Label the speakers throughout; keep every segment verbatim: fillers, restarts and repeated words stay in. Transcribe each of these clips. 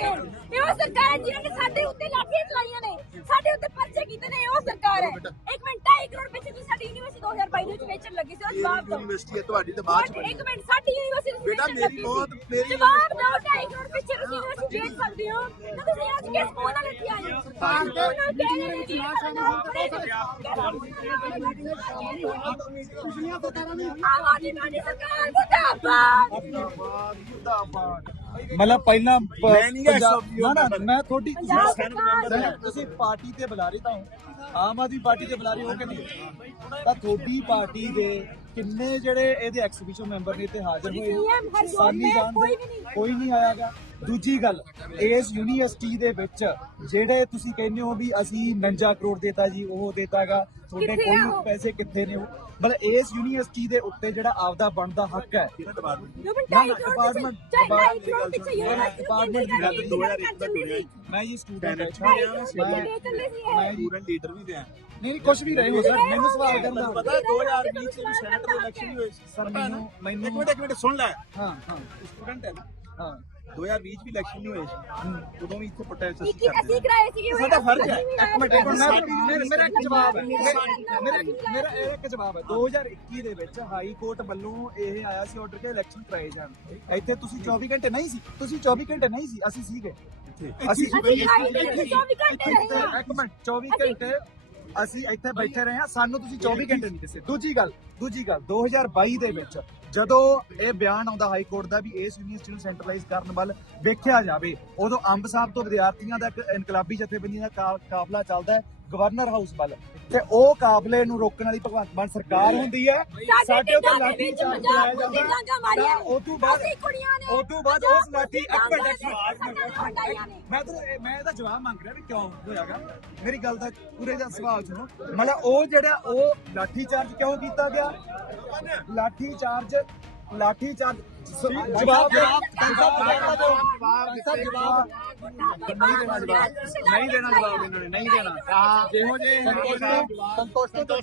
Speaker 1: ਦੇਣ। ਇਹ ਉਹ ਸਰਕਾਰ ਜਿਨ੍ਹਾਂ ਨੇ ਸਾਡੇ ਉੱਤੇ ਲਾਠੀਆਂ ਚਲਾਈਆਂ ਨੇ, ਸਾਡੇ ਉੱਤੇ ਪਰਚੇ ਕੀਤੇ ਨੇ, ਇਹ ਉਹ ਸਰਕਾਰ ਹੈ। ਇੱਕ ਮਿੰਟ, ਢਾਈ ਕਰੋੜ ਪਿੱਛੇ ਤੁਸੀਂ ਸਾਡੀ ਯੂਨੀਵਰਸਿਟੀ ਦੋ ਹਜ਼ਾਰ ਬਾਈ ਦੇ ਵਿੱਚ ਵੇਚਣ ਲੱਗੀ ਸੀ, ਜਵਾਬ ਦਿਓ।
Speaker 2: ਯੂਨੀਵਰਸਿਟੀ ਹੈ ਤੁਹਾਡੀ ਤੇ ਬਾਅਦ ਚ
Speaker 1: ਇੱਕ ਮਿੰਟ, ਸਾਡੀ ਯੂਨੀਵਰਸਿਟੀ
Speaker 2: ਬੇਟਾ ਮੇਰੀ ਬਹੁਤ ਮੇਰੀ
Speaker 1: ਜਵਾਬ ਦਿਓ। ਢਾਈ ਕਰੋੜ ਪਿੱਛੇ ਤੁਸੀਂ ਯੂਨੀਵਰਸਿਟੀ ਵੇਚ ਸਕਦੇ ਹੋ ਤੇ ਤੁਸੀਂ ਅੱਜ ਕਿਸ ਮੂੰਹ ਨਾਲ ਇੱਥੇ ਆਏ ਹੋ? ਨਾਲ ਕਹਿ ਰਹੇ ਨੇ ਕਿ ਆਮ ਆਦਮੀ ਪਾਰਟੀ ਸਰਕਾਰ ਮੁਰਦਾਬਾਦ।
Speaker 3: मतलब पहला
Speaker 2: मैं नहीं कह सकती
Speaker 3: ना ना मैं थोड़ी
Speaker 1: पंजाब सरकार
Speaker 3: ਤੁਸੀਂ ਪਾਰਟੀ ਤੇ ਬੁਲਾ ਰਹੇ ਤਾਂ ਹੋ, ਆਮ ਆਦਮੀ ਪਾਰਟੀ ਤੇ ਬੁਲਾ ਰਹੇ ਹੋ ਕਿ ਨਹੀਂ? ਤਾਂ ਤੁਹਾਡੀ ਪਾਰਟੀ ਦੇ ਕਿੰਨੇ ਜਿਹੜੇ ਇਹਦੇ ਐਕਸੀਬਿਸ਼ਨ ਮੈਂਬਰ ਨੇ ਤੇ ਹਾਜ਼ਰ ਹੋਏ ਸਾਨੀ ਜਾਣਦੇ ਕੋਈ ਨਹੀਂ ਆਇਆਗਾ। ਦੂਜੀ ਗੱਲ, ਇਸ ਯੂਨੀਵਰਸਿਟੀ ਦੇ ਵਿੱਚ ਜਿਹੜੇ ਤੁਸੀਂ ਕਹਿੰਦੇ ਹੋ ਵੀ ਅਸੀਂ ਉਨੰਜਾ ਕਰੋੜ ਦੇਤਾ ਜੀ, ਉਹ ਦੇਤਾਗਾ, ਤੁਹਾਡੇ ਕੋਈ ਪੈਸੇ ਕਿੱਥੇ ਨੇ? ਉਹ ਮਤਲਬ ਇਸ ਯੂਨੀਵਰਸਿਟੀ ਦੇ ਉੱਤੇ ਜਿਹੜਾ ਆਪਦਾ ਬਣਦਾ ਹੱਕ ਹੈ
Speaker 1: ਡਿਪਾਰਟਮੈਂਟ
Speaker 3: ਮੈਂ ਜੀ ਸਟੂਡੈਂਟ
Speaker 2: ਮੈਂ
Speaker 3: ਸਟੂਡੈਂਟ
Speaker 2: ਲੀਡਰ ਵੀ ਦਿਆਂ
Speaker 3: ਨਹੀਂ ਕੁਝ ਵੀ ਰਹੇ ਹੋ ਸਰ, ਮੈਨੂੰ ਸਵਾਲ ਕਰਨਾ
Speaker 2: ਪਤਾ ਦੋ ਹਜ਼ਾਰ ਵੀਹ ਚ ਸੈਨੇਟ ਦੇ ਇਲੈਕਸ਼ਨ ਵੀ ਹੋਏ ਸੀ
Speaker 3: ਸਰ। ਮੈਨੂੰ ਮੈਨੂੰ
Speaker 2: ਇੱਕ ਮਿੰਟ ਇੱਕ ਮਿੰਟ ਸੁਣ ਲੈ।
Speaker 3: ਹਾਂ ਹਾਂ
Speaker 2: ਸਟੂਡੈਂਟ ਹੈ ਨਾ,
Speaker 3: ਹਾਂ
Speaker 2: ਦੋ ਹਜ਼ਾਰ ਵੀਹ ਚ ਵੀ ਇਲੈਕਸ਼ਨ ਨਹੀਂ ਹੋਏ ਸੀ, ਉਦੋਂ ਵੀ ਇੱਥੇ ਪ੍ਰੋਟੈਸਟ
Speaker 1: ਕੀ ਅਸੀਂ ਕਰਾਏ ਸੀਗੇ?
Speaker 2: ਸਾਡਾ ਫਰਜ਼ ਹੈ।
Speaker 3: ਇੱਕ ਮਿੰਟ ਇੱਕ ਮਿੰਟ ਮੇਰਾ ਇੱਕ ਜਵਾਬ ਹੈ ਮੇਰਾ ਮੇਰਾ ਇਹ ਇੱਕ ਜਵਾਬ ਹੈ। ਦੋ ਹਜ਼ਾਰ ਇੱਕੀ ਦੇ ਵਿੱਚ ਹਾਈ ਕੋਰਟ ਵੱਲੋਂ ਇਹ ਆਇਆ ਸੀ ਆਰਡਰ ਕਿ ਇਲੈਕਸ਼ਨ ਕਰਾਏ ਜਾਣ। ਇੱਥੇ ਤੁਸੀਂ ਚੌਵੀ ਘੰਟੇ ਨਹੀਂ ਸੀ, ਤੁਸੀਂ ਚੌਵੀ ਘੰਟੇ ਨਹੀਂ ਸੀ, ਅਸੀਂ ਸੀਗੇ। ਅਸੀਂ ਇੱਕ ਮਿੰਟ ਚੌਵੀ ਘੰਟੇ ਅਸੀਂ ਇੱਥੇ ਬੈਠੇ ਰਹੇ ਹਾਂ, ਸਾਨੂੰ ਤੁਸੀਂ ਚੌਵੀ ਘੰਟੇ ਨਹੀਂ ਦੱਸੇ। ਦੂਜੀ ਗੱਲ ਦੂਜੀ ਗੱਲ ਦੋ ਹਜ਼ਾਰ ਬਾਈ ਦੇ ਵਿੱਚ ਜਦੋਂ ਇਹ ਬਿਆਨ ਆਉਂਦਾ ਹਾਈ ਕੋਰਟ ਦਾ ਵੀ ਇਸ ਯੂਨੀਵਰਸਿਟੀ ਨੂੰ ਸੈਂਟਰਲਾਈਜ਼ ਕਰਨ ਵੱਲ ਵੇਖਿਆ ਜਾਵੇ, ਉਦੋਂ ਅੰਬ ਸਾਹਿਬ ਤੋਂ ਵਿਦਿਆਰਥੀਆਂ ਦਾ ਇੱਕ ਇਨਕਲਾਬੀ ਜਥੇਬੰਦੀਆਂ ਦਾ ਕਾਫਲਾ ਚੱਲਦਾ ਹੈ ਗਵਰਨਰ ਹਾਊਸ ਵੱਲ, ਤੇ ਉਹ ਕਾਫਲੇ ਨੂੰ ਰੋਕਣ ਵਾਲੀ ਭਗਵੰਤ ਮਾਨ ਸਰਕਾਰ ਹੁੰਦੀ ਹੈ। ਸਾਡੇ ਉੱਤੇ ਲਾਠੀ ਚਾਰਜ ਚਲਾਇਆ ਜਾਂਦਾ, ਉਸ ਤੋਂ ਬਾਅਦ ਉਸ ਤੋਂ ਬਾਅਦ ਉਸ ਲਾਠੀ ਇੱਕ ਮਿੰਟ ਮੈਂ ਤਾਂ ਮੈਂ ਇਹਦਾ ਜਵਾਬ ਮੰਗ ਰਿਹਾ ਵੀ ਕਿਉਂ ਹੋਇਆਗਾ। ਮੇਰੀ ਗੱਲ ਦਾ ਪੂਰੇ ਦਾ ਸਵਾਲ ਸੁਣੋ। ਮਤਲਬ ਉਹ ਜਿਹੜਾ ਉਹ ਲਾਠੀ ਚਾਰਜ ਕਿਉਂ ਕੀਤਾ ਗਿਆ? ਲਾਠੀ ਚਾਰਜ ਲਾਠੀ ਚਾਰਜ ਜਵਾਬ ਜਵਾਬ ਸਰ ਜਵਾਬ ਨਹੀਂ ਦੇਣਾ ਜਵਾਬ ਨਹੀਂ ਦੇਣਾ ਜਵਾਬ ਇਹਨਾਂ ਨੇ ਨਹੀਂ ਦੇਣਾ। ਜਿਹੋ ਜਿਹੇ ਸੰਤੋਸ਼ ਤੋਂ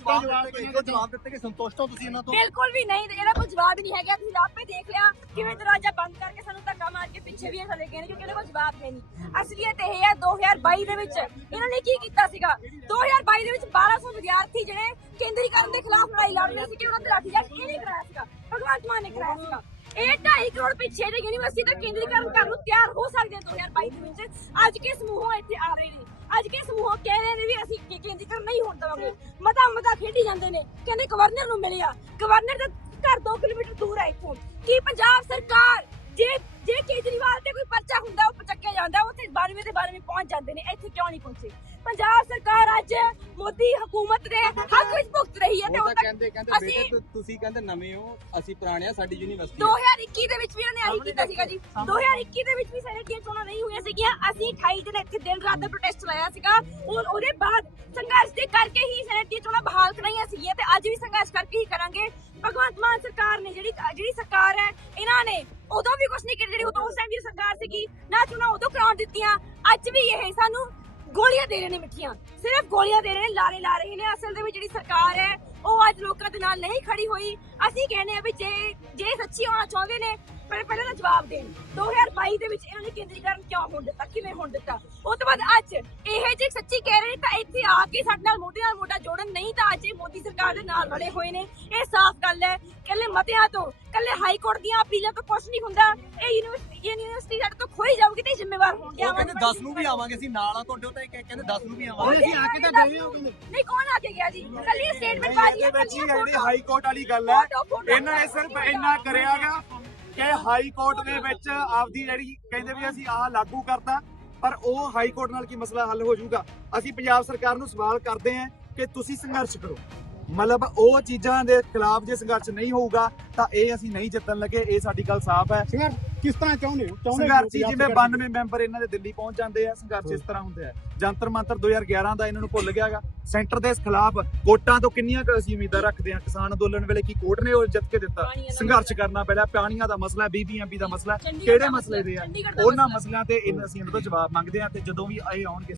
Speaker 3: ਜਵਾਬ ਦਿੱਤੇ ਕਿ ਸੰਤੋਸ਼ ਤੋਂ ਤੁਸੀਂ ਇਹਨਾਂ ਤੋਂ
Speaker 1: ਬਿਲਕੁਲ ਵੀ ਨਹੀਂ, ਇਹਦਾ ਕੋਈ ਜਵਾਬ ਨਹੀਂ ਹੈਗਾ। ਤੁਸੀਂ ਆਪੇ ਦੇਖ ਲਿਆ ਕਿਵੇਂ ਦਰਵਾਜ਼ਾ ਬੰਦ ਕਰਕੇ ਸਾਨੂੰ ਧੱਕਾ ਮਾਰ ਕੇ ਪਿੱਛੇ ਵੀ ਚਲੇ ਗਏ ਨੇ, ਕਿਉਂਕਿ ਇਹਨਾਂ ਕੋਲ ਜਵਾਬ ਹੈ ਨਹੀਂ। ਅਸਲੀਅਤ ਇਹ ਹੈ ਦੋ ਹਜ਼ਾਰ ਬਾਈ ਦੇ ਵਿੱਚ ਇਹਨਾਂ ਨੇ ਕੀ ਕੀਤਾ ਸੀਗਾ। ਦੋ ਹਜ਼ਾਰ ਬਾਈ ਦੇ ਵਿੱਚ ਬਾਰਾਂ ਸੌ ਵਿਦਿਆਰਥੀ ਜਿਹੜੇ ਕੇਂਦਰੀਕਰਨ ਦੇ ਖਿਲਾਫ ਲੜਾਈ ਲੜ ਰਹੇ ਸੀ ਕਿ ਉਹਨਾਂ ਤੇ ਲਾਠੀਚਾਰਜ ਕਿਹਨੇ ਕਰਾਇਆ ਸੀਗਾ? ਭਗਵੰਤ ਮਾਨ ਨੇ ਕਰਾਇਆ ਸੀਗਾ। ਇਹ ਢਾਈ ਕਰੋੜ ਪਿੱਛੇ ਦੇ ਯੂਨੀਵਰਸਿਟੀ ਦਾ ਕੇਂਦਰੀਕਰਨ ਕਰਨ ਨੂੰ ਤਿਆਰ ਹੋ ਸਕਦੇ ਦੋ ਹਜ਼ਾਰ ਬਾਈ ਦੇ ਵਿੱਚ। ਅੱਜ ਕੇ ਸਮੂਹ ਇੱਥੇ ਆ ਰਹੇ ਨੇ, ਅੱਜ ਕੇ ਸਮੂਹ ਕਹਿ ਰਹੇ ਨੇ ਵੀ ਅਸੀਂ ਕੇਂਦਰੀਕਰਨ ਨਹੀਂ ਹੋਣ ਦੇਵਾਂਗੇ। ਮਤਾ ਮਤਾ ਖੇਡੀ ਜਾਂਦੇ ਨੇ, ਕਹਿੰਦੇ ਗਵਰਨਰ ਨੂੰ ਮਿਲਿਆ, ਗਵਰਨਰ ਦਾ ਘਰ ਦੋ ਕਿਲੋਮੀਟਰ ਦੂਰ ਹੈ ਇੱਥੋਂ। ਕੀ ਪੰਜਾਬ ਸਰਕਾਰ ਜੇ ਜੇ ਕੇਜਰੀਵਾਲ ਤੇ ਕੋਈ ਪਰਚਾ ਹੁੰਦਾ ਉਹ ਪਚੱਕਿਆ ਜਾਂਦਾ, ਉੱਥੇ ਬਾਰਵੇਂ ਦੇ ਬਾਰਵੇਂ ਪਹੁੰਚ ਜਾਂਦੇ ਨੇ, ਇੱਥੇ ਕਿਉਂ ਨਹੀਂ ਪਹੁੰਚੇ? ਪੰਜਾਬ ਸਰਕਾਰ ਅੱਜ ਮੋਦੀ ਹਕੂਮਤ ਦੇ ਹੱਕ ਵਿੱਚ ਭੁਗਤ ਰਹੀ ਹੈ। ਤੇ ਉਹ
Speaker 4: ਕਹਿੰਦੇ ਕਹਿੰਦੇ ਬੇਟੇ ਤੁਸੀਂ ਕਹਿੰਦੇ ਨਵੇਂ ਹੋ, ਅਸੀਂ ਪੁਰਾਣੇ ਆ, ਸਾਡੀ ਯੂਨੀਵਰਸਿਟੀ
Speaker 1: ਦੋ ਹਜ਼ਾਰ ਇੱਕੀ ਦੇ ਵਿੱਚ ਵੀ ਉਹਨੇ ਆਹੀ ਕੀਤਾ ਸੀਗਾ ਜੀ। ਦੋ ਹਜ਼ਾਰ ਇੱਕੀ ਦੇ ਵਿੱਚ ਵੀ ਸੈਨੇਟ ਦੀਆਂ ਚੋਣਾਂ ਨਹੀਂ ਹੋਈਆਂ ਸੀਗੀਆਂ। ਅਸੀਂ ਅਠਾਈ ਦਿਨ ਇੱਥੇ ਦਿਨ ਰਾਤ ਦਾ ਪ੍ਰੋਟੈਸਟ ਚਲਾਇਆ ਸੀਗਾ, ਔਰ ਉਹਦੇ ਬਾਅਦ ਸੰਘਰਸ਼ ਦੇ ਕਰਕੇ ਹੀ ਸੈਨੇਟ ਦੀਆਂ ਚੋਣਾਂ ਬਹਾਲ ਕਰਾਈਆਂ ਸੀਗੀਆਂ, ਤੇ ਅੱਜ ਵੀ ਸੰਘਰਸ਼ ਕਰਕੇ ਹੀ ਕਰਾਂਗੇ। ਭਗਵੰਤ ਮਾਨ ਸਰਕਾਰ ਨੇ ਜਿਹੜੀ ਜਿਹੜੀ ਸਰਕਾਰ ਹੈ, ਇਹਨਾਂ ਨੇ ਉਦੋਂ ਵੀ ਕੁਝ ਨਹੀਂ ਕੀਤਾ। ਜਿਹੜੀ ਉਦੋਂ ਉਸ ਟਾਈਮ ਦੀ ਸਰਕਾਰ ਸੀਗੀ ਨਾ ਚੋਣਾਂ ਉਦੋਂ ਕਰਾਉਣ ਦਿੱਤੀਆਂ, ਅੱਜ ਵੀ ਇਹ ਸਾਨੂੰ ਗੋਲੀਆਂ ਦੇ ਰਹੇ ਨੇ ਮਿੱਠੀਆਂ, ਸਿਰਫ ਗੋਲੀਆਂ ਦੇ ਰਹੇ ਨੇ, ਲਾਰੇ ਲਾ ਰਹੇ ਨੇ। ਅਸਲ ਦੇ ਵਿੱਚ ਜਿਹੜੀ ਸਰਕਾਰ ਹੈ ਉਹ ਅੱਜ ਲੋਕਾਂ ਦੇ ਨਾਲ ਨਹੀਂ ਖੜੀ ਹੋਈ। ਅਸੀਂ ਕਹਿੰਦੇ ਆ ਵੀ ਜੇ ਜੇ ਸੱਚੀ ਹੋਣਾ ਚਾਹੁੰਦੇ ਨੇ ਪਰ ਪਹਿਲਾਂ ਤਾਂ ਜਵਾਬ ਦੇਣ। ਦੋ ਹਜ਼ਾਰ ਬਾਈ ਦੇ ਵਿੱਚ ਇਹਨਾਂ ਨੇ ਕੇਂਦਰੀਕਰਨ ਕਿਉਂ ਹੋਣ ਦਿੱਤਾ, ਕਿਵੇਂ ਹੋਣ ਦਿੱਤਾ? ਉਸ ਤੋਂ ਬਾਅਦ ਅੱਜ ਇਹ ਜੇ ਸੱਚੀ ਕਹਿ ਰਹੇ ਤਾਂ ਇੱਥੇ ਆ ਕੇ ਸਾਡੇ ਨਾਲ ਮੋਢੇ ਨਾਲ ਮੋਢਾ ਜੋੜਨ, ਨਹੀਂ ਤਾਂ ਅੱਜ ਇਹ ਮੋਦੀ ਸਰਕਾਰ ਦੇ ਨਾਲ ਰਲੇ ਹੋਏ ਨੇ। ਇਹ ਸਾਫ਼ ਗੱਲ ਹੈ। ਕੱਲੇ ਮਤਿਆਂ ਤੋਂ, ਕੱਲੇ ਹਾਈ ਕੋਰਟ ਦੀਆਂ ਅਪੀਲਾਂ ਤੋਂ ਕੁਝ ਨਹੀਂ ਹੁੰਦਾ। ਇਹ ਯੂਨੀਵਰਸਿਟੀ ਯੂਨੀਵਰਸਿਟੀ ਸਾਡੇ ਤੋਂ ਖੋਈ ਜਾਊਗੀ ਤੇ ਜ਼ਿੰਮੇਵਾਰ ਹੋਣਗੇ।
Speaker 4: ਉਹ ਕਹਿੰਦੇ ਦਸ ਨੂੰ ਵੀ ਆਵਾਂਗੇ ਅਸੀਂ ਨਾਲ ਆ ਤੁਹਾਡੇ, ਤਾਂ ਕਹਿੰਦੇ ਦਸ ਨੂੰ ਵੀ ਆਵਾਂਗੇ ਅਸੀਂ। ਆ ਕੇ ਤਾਂ ਗਏ ਹੋ
Speaker 1: ਨਹੀਂ, ਕੌਣ ਆ ਕੇ ਗਿਆ ਜੀ? ਕੱਲੀ ਸਟੇਟਮੈਂਟ ਬਾਜੀ
Speaker 2: ਜਿਹੜੀ ਹਾਈ ਕੋਰਟ ਵਾਲੀ ਗੱਲ ਹੈ, ਇਹਨਾਂ ਨੇ ਸਿਰਫ ਇੰਨਾ ਕਰਿਆਗਾ ਕਿ ਹਾਈ ਕੋਰਟ ਦੇ ਵਿੱਚ ਆਪਦੀ ਜਿਹੜੀ ਕਹਿੰਦੇ ਵੀ ਅਸੀਂ ਆਹ ਲਾਗੂ ਕਰਤਾ, ਪਰ ਉਹ ਹਾਈ ਕੋਰਟ ਨਾਲ ਕੀ ਮਸਲਾ ਹੱਲ ਹੋ ਜਾਊਗਾ? ਅਸੀਂ ਪੰਜਾਬ ਸਰਕਾਰ ਨੂੰ ਸਵਾਲ ਕਰਦੇ ਹਾਂ ਕਿ ਤੁਸੀਂ ਸੰਘਰਸ਼ ਕਰੋ। ਮਤਲਬ ਉਹ ਚੀਜ਼ਾਂ ਦੇ ਖਿਲਾਫ ਜੇ ਸੰਘਰਸ਼ ਨਹੀਂ ਹੋਊਗਾ ਤਾਂ ਇਹ ਅਸੀਂ ਨਹੀਂ ਜਿੱਤਣ ਲੱਗੇ। ਇਹ ਸਾਡੀ ਗੱਲ ਸਾਫ਼ ਹੈ।
Speaker 3: ਕਿਸ ਤਰ੍ਹਾਂ ਚਾਹੁੰਦੇ ਹੋ?
Speaker 2: ਸੰਘਰਸ਼ ਜਿਵੇਂ ਬਾਨਵੇਂ ਮੈਂਬਰ ਇਹਨਾਂ ਦੇ ਦਿੱਲੀ ਪਹੁੰਚ ਜਾਂਦੇ ਆ, ਸੰਘਰਸ਼ ਇਸ ਤਰ੍ਹਾਂ ਹੁੰਦਾ ਹੈ। ਜੰਤਰ ਮੰਤਰ ਦੋ ਹਜ਼ਾਰ ਗਿਆਰਾਂ ਦਾ ਇਹਨਾਂ ਨੂੰ ਭੁੱਲ ਗਿਆਗਾ। ਸੈਂਟਰ ਦੇ ਖਿਲਾਫ ਕੋਰਟਾਂ ਤੋਂ ਕਿੰਨੀਆਂ ਕੁ ਅਸੀਂ ਉਮੀਦਾਂ ਰੱਖਦੇ ਹਾਂ? ਕਿਸਾਨ ਅੰਦੋਲਨ ਵੇਲੇ ਕੀ ਕੋਰਟ ਨੇ ਉਹ ਜਿੱਤ ਕੇ ਦਿੱਤਾ? ਸੰਘਰਸ਼ ਕਰਨਾ ਪਹਿਲਾਂ। ਪਾਣੀਆਂ ਦਾ ਮਸਲਾ, ਬੀਬੀਐਮਬੀ ਦਾ ਮਸਲਾ, ਕਿਹੜੇ ਮਸਲੇ ਦੇ ਆ? ਉਹਨਾਂ ਮਸਲਿਆਂ ਤੇ ਅਸੀਂ ਇਹਨਾਂ ਤੋਂ ਜਵਾਬ ਮੰਗਦੇ ਹਾਂ, ਤੇ ਜਦੋਂ ਵੀ ਇਹ ਆਉਣਗੇ